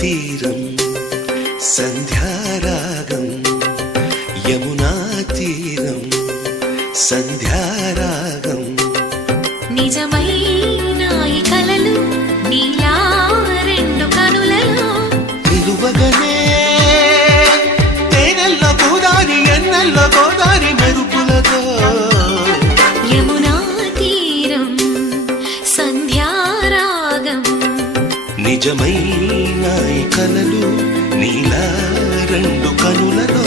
తీరం సంధ్యారాగం యమునా తీరం సంధ్యారాగం నిజమైన ఈ కలలు నీలా రెండు కనులలో నిలువగనే తేనెల్లో గోదారి ఎన్నెల్లో గోదారి మెరుపులతో యమునా తీరం సంధ్యారాగం నిజమైన ఈ కలలు నీలా రెండు కనులలో